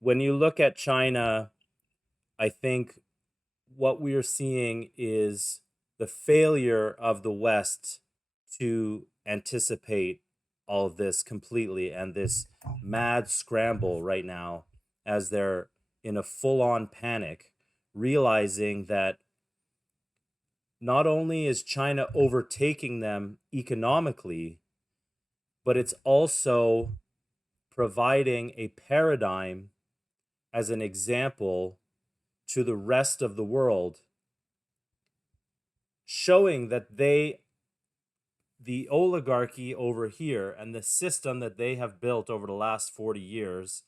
when you look at China, I think what we are seeing is the failure of the West to anticipate all of this completely, and this mad scramble right now as they're in a full on panic, realizing that not only is China overtaking them economically, but it's also providing a paradigm as an example to the rest of the world, showing that the oligarchy over here and the system that they have built over the last 40 years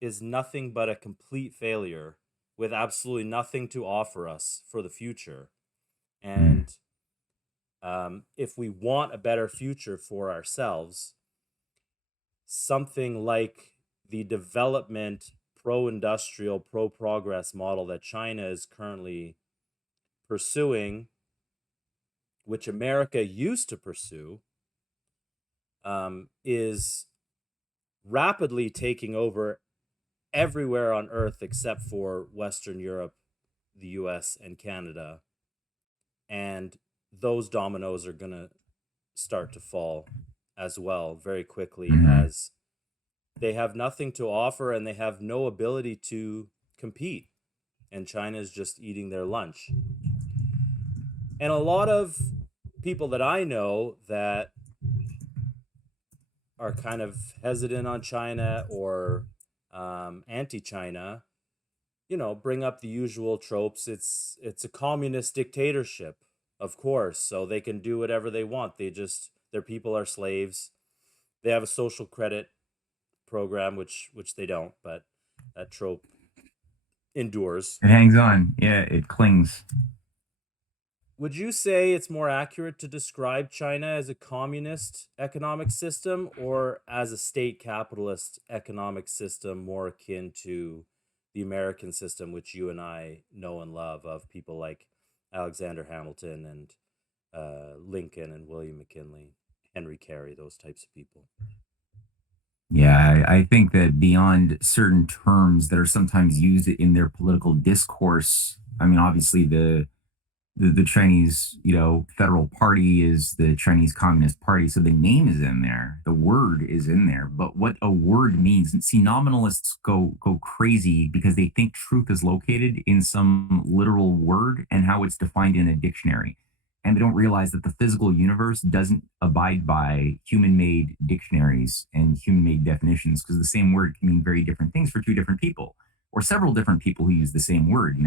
is nothing but a complete failure with absolutely nothing to offer us for the future. Mm. And if we want a better future for ourselves, something like the development, pro industrial, pro progress model that China is currently pursuing, which America used to pursue, is rapidly taking over everywhere on Earth except for Western Europe, the US, and Canada. And those dominoes are going to start to fall as well very quickly, Mm. as they have nothing to offer and they have no ability to compete. And China is just eating their lunch. And a lot of people that I know that are kind of hesitant on China or anti-China, bring up the usual tropes. It's a communist dictatorship, of course, so they can do whatever they want. Their people are slaves. They have a social credit program, which they don't, but that trope endures. It hangs on. Yeah, it clings. Would you say it's more accurate to describe China as a communist economic system or as a state capitalist economic system more akin to the American system, which you and I know and love, of people like Alexander Hamilton and Lincoln and William McKinley, Henry Carey, those types of people? Yeah, I think that beyond certain terms that are sometimes used in their political discourse, I mean, obviously the Chinese, federal party is the Chinese Communist Party, so the name is in there, the word is in there, but what a word means, and see, nominalists go crazy because they think truth is located in some literal word and how it's defined in a dictionary, and they don't realize that the physical universe doesn't abide by human-made dictionaries and human-made definitions because the same word can mean very different things for two different people or several different people who use the same word.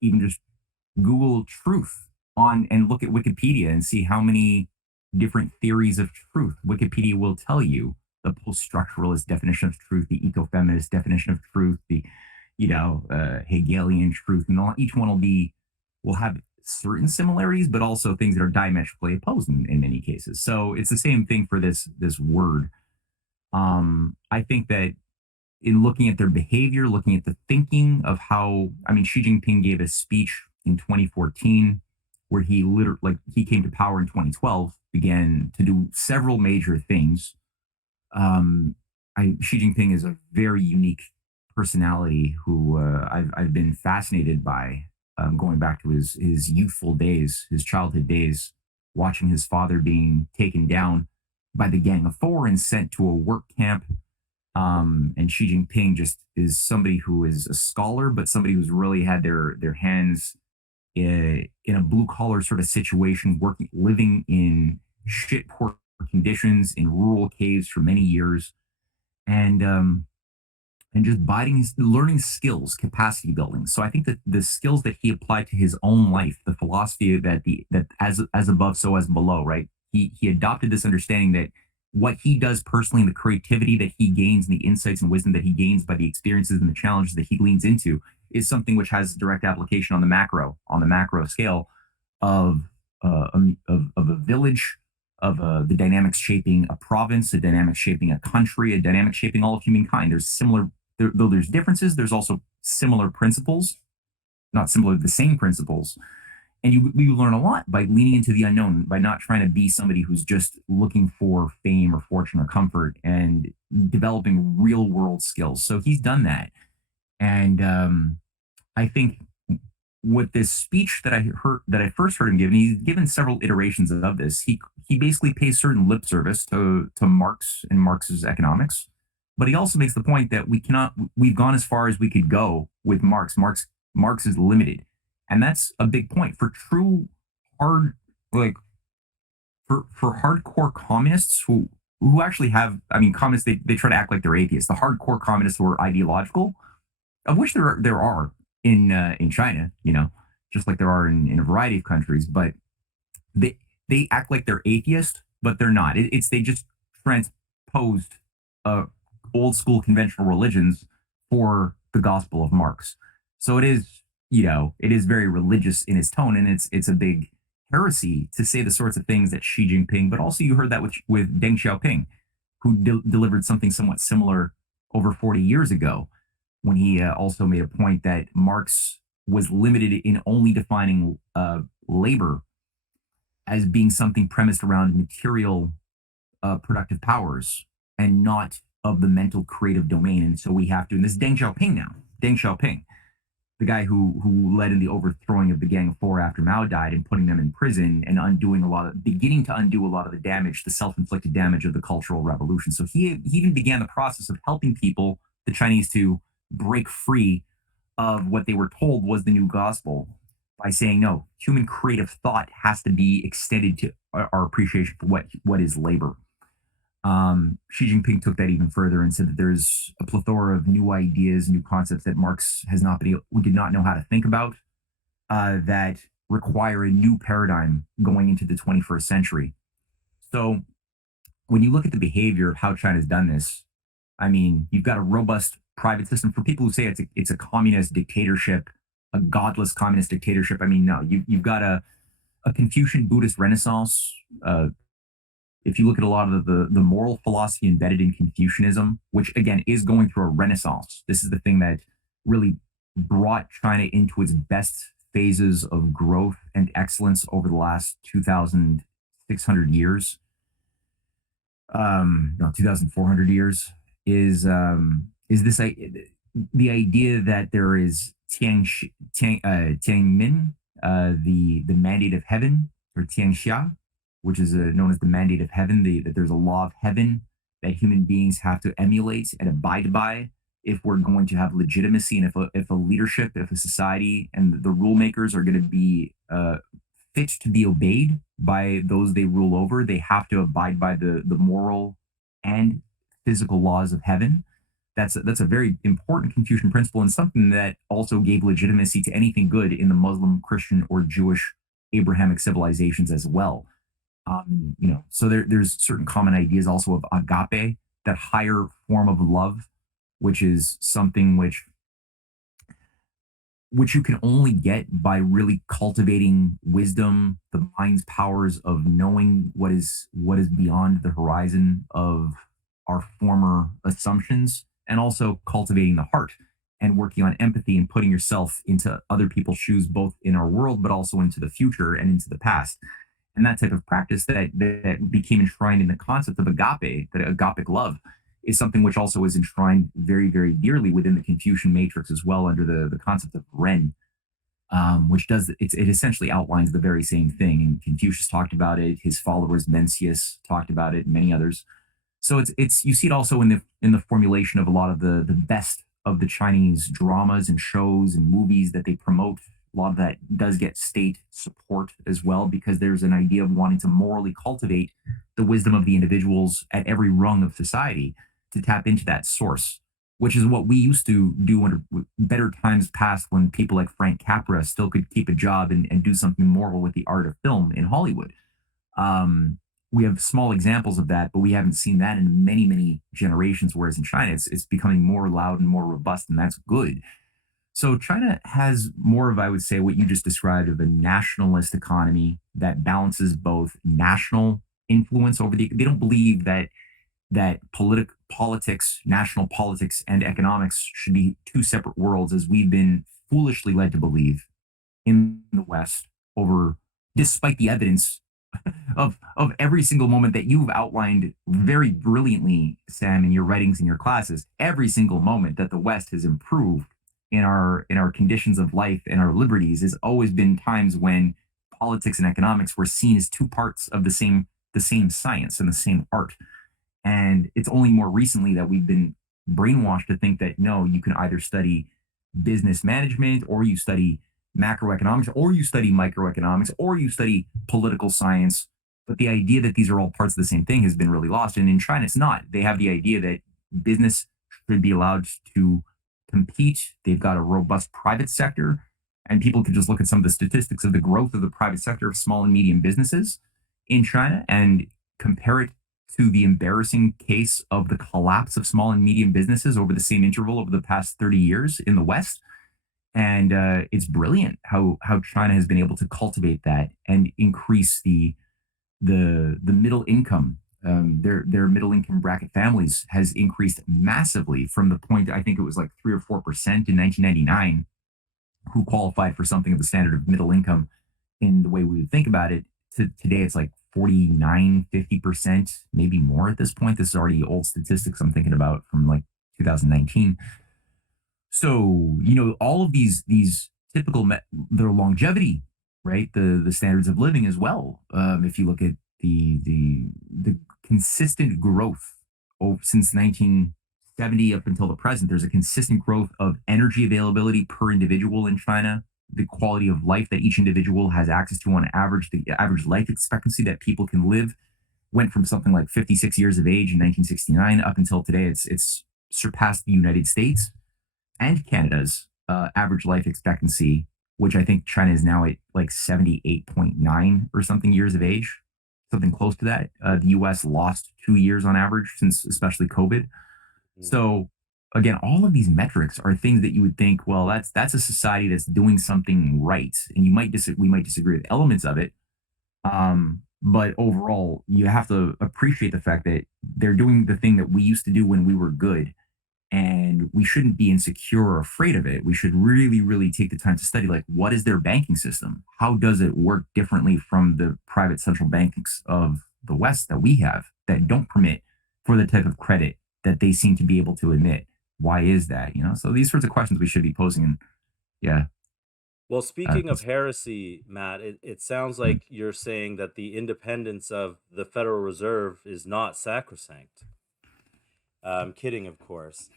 Even just Google truth on and look at Wikipedia and see how many different theories of truth Wikipedia will tell you. The post-structuralist definition of truth, the ecofeminist definition of truth, the Hegelian truth, and each one will have certain similarities, but also things that are diametrically opposed in many cases. So it's the same thing for this word. I think that in looking at their behavior, looking at the thinking of how, I mean, Xi Jinping gave a speech in 2014 where he came to power in 2012, began to do several major things. Xi Jinping is a very unique personality who I've been fascinated by, going back to his youthful days, his childhood days, watching his father being taken down by the Gang of Four and sent to a work camp. And Xi Jinping just is somebody who is a scholar, but somebody who's really had their hands in a blue collar sort of situation, living in shit poor conditions in rural caves for many years, and just learning skills, capacity building. So I think that the skills that he applied to his own life, the philosophy that as above, so as below, right? He adopted this understanding that what he does personally and the creativity that he gains and the insights and wisdom that he gains by the experiences and the challenges that he leans into is something which has direct application on the macro scale of of a village, of the dynamics shaping a province, the dynamics shaping a country, a dynamic shaping all of humankind. Though there's differences, there's also similar principles, not similar, the same principles. And you learn a lot by leaning into the unknown, by not trying to be somebody who's just looking for fame or fortune or comfort, and developing real world skills. So he's done that. And I think with this speech that I first heard him give, and he's given several iterations of this, he basically pays certain lip service to Marx and Marx's economics, but he also makes the point that we've gone as far as we could go with Marx. Marx is limited, and that's a big point for true hard like for hardcore communists who actually have, I mean, communists, they try to act like they're atheists. The hardcore communists who are ideological, of which there are in China, just like there are in a variety of countries, but they they act like they're atheist, but they're not. It's they just transposed uh, old school conventional religions for the gospel of Marx. So it is, it is very religious in its tone, and it's a big heresy to say the sorts of things that Xi Jinping, but also you heard that with Deng Xiaoping, who delivered something somewhat similar over 40 years ago, when he also made a point that Marx was limited in only defining labor as being something premised around material productive powers and not of the mental creative domain. And so we have to, and this is Deng Xiaoping now, Deng Xiaoping, the guy who led in the overthrowing of the Gang of Four after Mao died and putting them in prison and beginning to undo a lot of the damage, the self-inflicted damage of the Cultural Revolution. So he even began the process of helping people, the Chinese, to break free of what they were told was the new gospel by saying, no, human creative thought has to be extended to our appreciation for what is labor. Xi Jinping took that even further and said that there's a plethora of new ideas, new concepts that Marx has not been able, we did not know how to think about, that require a new paradigm going into the 21st century. So when you look at the behavior of how China's done this, I mean, you've got a robust private system. For people who say it's a communist dictatorship, a godless communist dictatorship, I mean, no, you've got a Confucian Buddhist Renaissance. If you look at a lot of the moral philosophy embedded in Confucianism, which again is going through a renaissance, this is the thing that really brought China into its best phases of growth and excellence over the last 2,600 years, no, 2,400 years, is this the idea that there is Tianmin, the mandate of heaven, or Tianxia, which is known as the mandate of heaven, that there's a law of heaven that human beings have to emulate and abide by if we're going to have legitimacy, and if a leadership, if a society and the rule makers are going to be fit to be obeyed by those they rule over, they have to abide by the moral and physical laws of heaven. That's a very important Confucian principle, and something that also gave legitimacy to anything good in the Muslim, Christian, or Jewish Abrahamic civilizations as well. So there's certain common ideas also of agape, that higher form of love, which is something which you can only get by really cultivating wisdom, the mind's powers of knowing what is beyond the horizon of our former assumptions, and also cultivating the heart and working on empathy and putting yourself into other people's shoes, both in our world, but also into the future and into the past. And that type of practice that became enshrined in the concept of agape, that agapic love, is something which also is enshrined very, very dearly within the Confucian matrix as well, under the concept of Ren, which it essentially outlines the very same thing. And Confucius talked about it, his followers Mencius talked about it, and many others. So it's you see it also in the formulation of a lot of the best of the Chinese dramas and shows and movies that they promote. A lot of that does get state support as well, because there's an idea of wanting to morally cultivate the wisdom of the individuals at every rung of society, to tap into that source, which is what we used to do under better times past, when people like Frank Capra still could keep a job and do something moral with the art of film in Hollywood. We have small examples of that, but we haven't seen that in many, many generations. Whereas in China, it's becoming more loud and more robust, and that's good. So China has more of, I would say, what you just described, of a nationalist economy that balances both national influence over they don't believe that politics, national politics, and economics should be two separate worlds, as we've been foolishly led to believe in the West, over, despite the evidence of every single moment that you've outlined very brilliantly, Sam, in your writings and your classes, every single moment that the West has improved in our conditions of life and our liberties has always been times when politics and economics were seen as two parts of the same science and the same art. And it's only more recently that we've been brainwashed to think that no, you can either study business management, or you study macroeconomics, or you study microeconomics, or you study political science. But the idea that these are all parts of the same thing has been really lost. And in China, it's not. They have the idea that business should be allowed to compete. They've got a robust private sector. And people can just look at some of the statistics of the growth of the private sector of small and medium businesses in China and compare it to the embarrassing case of the collapse of small and medium businesses over the same interval over the past 30 years in the West. And it's brilliant how China has been able to cultivate that and increase the middle income. Their middle income bracket families has increased massively from the point, I think it was like 3 or 4% in 1999, who qualified for something of the standard of middle income in the way we would think about it. To today, it's like 49, 50%, maybe more at this point. This is already old statistics I'm thinking about from like 2019. So, all of these typical their longevity, right? The standards of living as well. If you look at the consistent growth since 1970 up until the present, there's a consistent growth of energy availability per individual in China, the quality of life that each individual has access to on average, the average life expectancy that people can live went from something like 56 years of age in 1969 up until today. It's surpassed the United States and Canada's average life expectancy, which I think China is now at like 78.9 or something years of age, something close to that. The US lost 2 years on average since especially COVID. Mm. So again, all of these metrics are things that you would think, well, that's a society that's doing something right, and we might disagree with elements of it. But overall, you have to appreciate the fact that they're doing the thing that we used to do when we were good, and we shouldn't be insecure or afraid of it. We should really, really take the time to study, like, what is their banking system? How does it work differently from the private central banks of the West that we have that don't permit for the type of credit that they seem to be able to emit? Why is that? So these sorts of questions we should be posing. And yeah, Well, speaking of it's, heresy, Matt, it sounds mm, like you're saying that the independence of the Federal Reserve is not sacrosanct. I'm kidding, of course.